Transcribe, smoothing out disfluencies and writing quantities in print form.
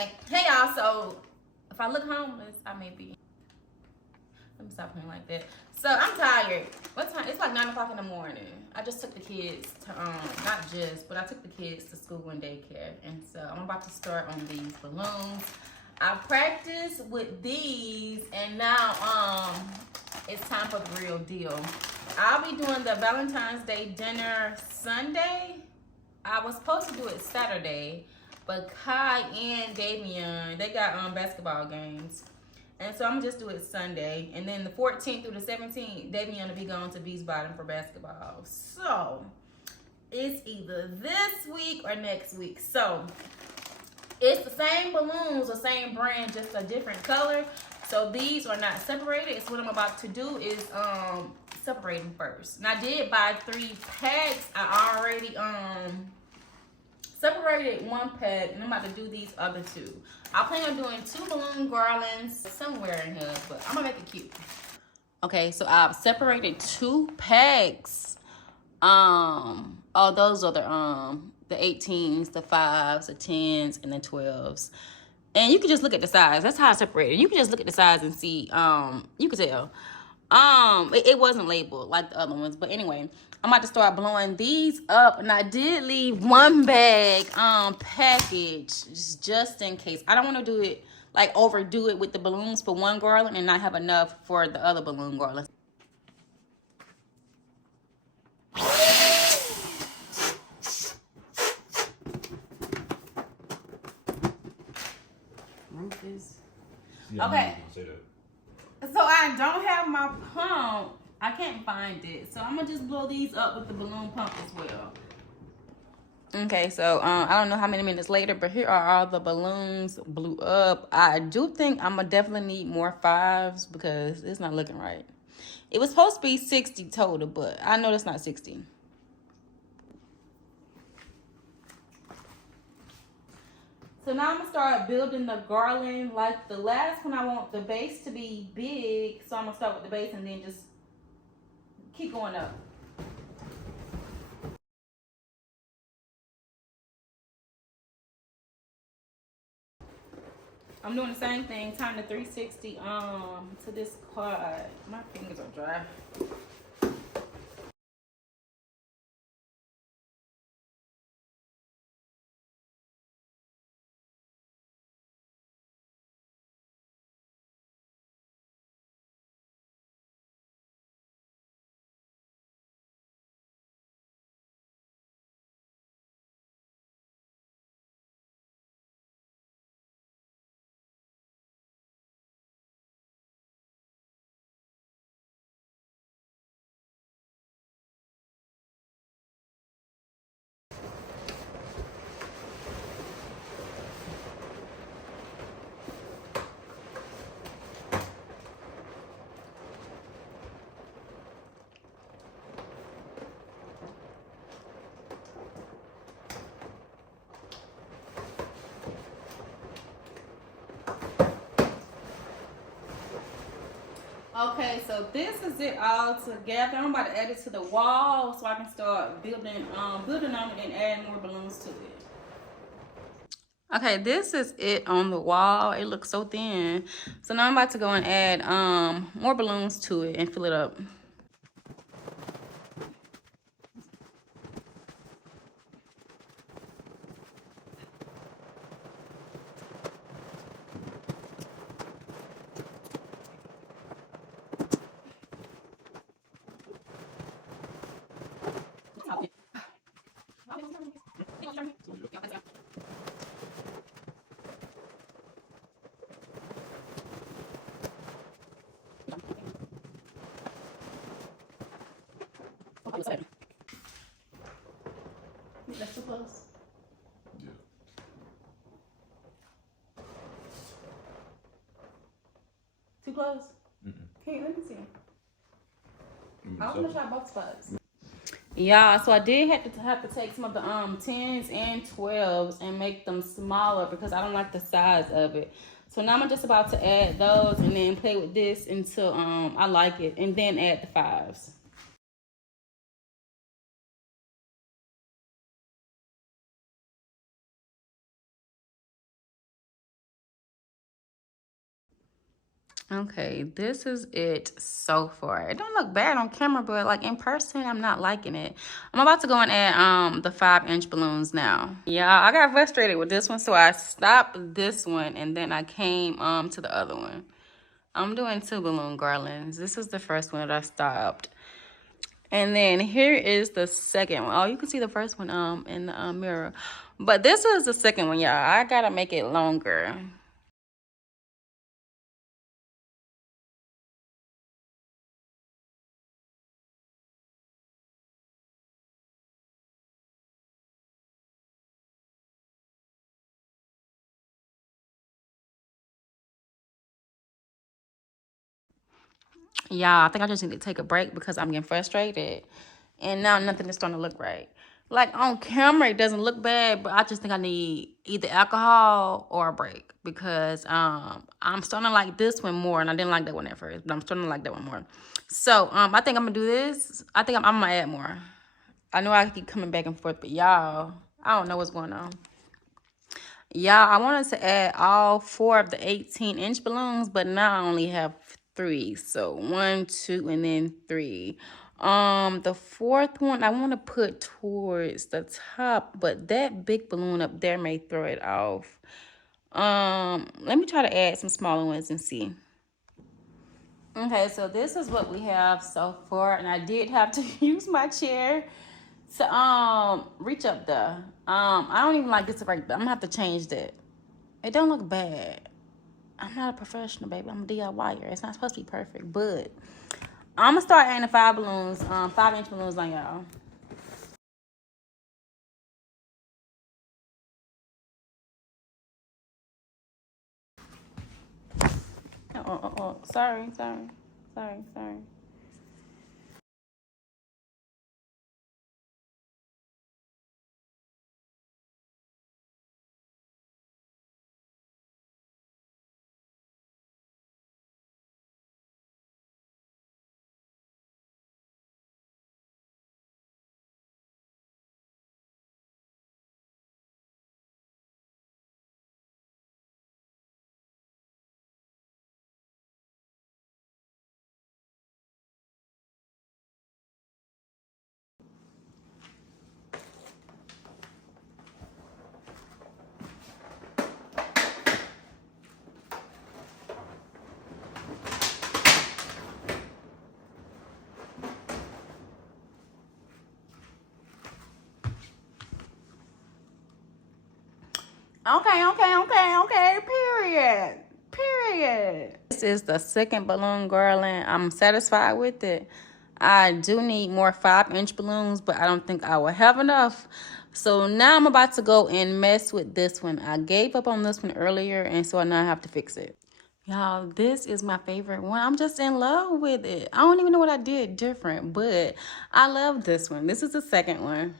Hey y'all, so if I look homeless, I may be. Let me stop playing like that. So I'm tired. What time? It's like 9 o'clock in the morning. I just took the kids to not just, but I took the kids to school and daycare, and so I'm about to start on these balloons. I practiced with these, and now it's time for the real deal. I'll be doing the Valentine's Day dinner Sunday. I was supposed to do it Saturday, but Kai and Davion, they got basketball games. And so I'm gonna just do it Sunday. And then the 14th through the 17th, Davion will be going to Beach Bottom for basketball. So it's either this week or next week. So it's the same balloons, the same brand, just a different color. So these are not separated. So what I'm about to do is separate them first. And I did buy 3 packs. I already separated 1 pack, and I'm about to do these other 2. I plan on doing 2 balloon garlands somewhere in here, but I'm gonna make it cute. Okay, so I've separated 2 packs. Oh, those are the 18s, the 5s, the 10s, and the 12s. And you can just look at the size. That's how I separated. You can just look at the size and see. You can tell. It wasn't labeled like the other ones, but anyway, I'm about to start blowing these up, and I did leave 1 bag package just in case. I don't want to do it like overdo it with the balloons for 1 garland and not have enough for the other balloon garland. Rufus. Okay. So I don't have my pump. I can't find it. So I'm gonna just blow these up with the balloon pump as well. Okay, so I don't know how many minutes later, but here are all the balloons blew up. I do think I'm gonna definitely need more 5s because it's not looking right. It was supposed to be 60 total, but I know that's not 60. So now I'm gonna start building the garland. Like the last one, I want the base to be big, so I'm gonna start with the base and then just keep going up. I'm doing the same thing, tying the 360 to this card. My fingers are dry. Okay, so this is it all together. I'm about to add it to the wall so I can start building on it and add more balloons to it. Okay, this is it on the wall. It looks so thin. So now I'm about to go and add more balloons to it and fill it up. That's too close. Yeah. Too close? Okay, let me see. I want to try both spots. Yeah, so I did have to take some of the 10s and 12s and make them smaller because I don't like the size of it. So now I'm just about to add those and then play with this until I like it, and then add the 5s. Okay, this is it so far. It don't look bad on camera, but like in person, I'm not liking it. I'm about to go and add the 5-inch balloons now. Yeah, I got frustrated with this one, so I stopped this one and then I came to the other one. I'm doing 2 balloon garlands. This is the first one that I stopped. And then here is the second one. Oh, you can see the first one in the mirror. But this is the second one, y'all. I gotta make it longer. Yeah, I think I just need to take a break because I'm getting frustrated. And now nothing is starting to look right. Like on camera, it doesn't look bad, but I just think I need either alcohol or a break because I'm starting to like this one more, and I didn't like that one at first, but I'm starting to like that one more. So I think I'm gonna do this. I think I'm gonna add more. I know I keep coming back and forth, but y'all, I don't know what's going on. Yeah, I wanted to add all 4 of the 18-inch balloons, but now I only have 3. So 1, 2, and then 3. The 4th one I want to put towards the top, but that big balloon up there may throw it off. Let me try to add some smaller ones and see. Okay, so this is what we have so far, and I did have to use my chair to reach up there. I don't even like this right there. I'm gonna have to change that. It don't look bad. I'm not a professional, baby. I'm a DIYer. It's not supposed to be perfect, but I'm gonna start adding the 5 balloons, 5-inch balloons on y'all. Sorry. Okay. Period. This is the second balloon garland. I'm satisfied with it. I do need more 5-inch balloons, but I don't think I will have enough. So now I'm about to go and mess with this one. I gave up on this one earlier, and so now I have to fix it. Y'all, this is my favorite one. I'm just in love with it. I don't even know what I did different, but I love this one. This is the second one.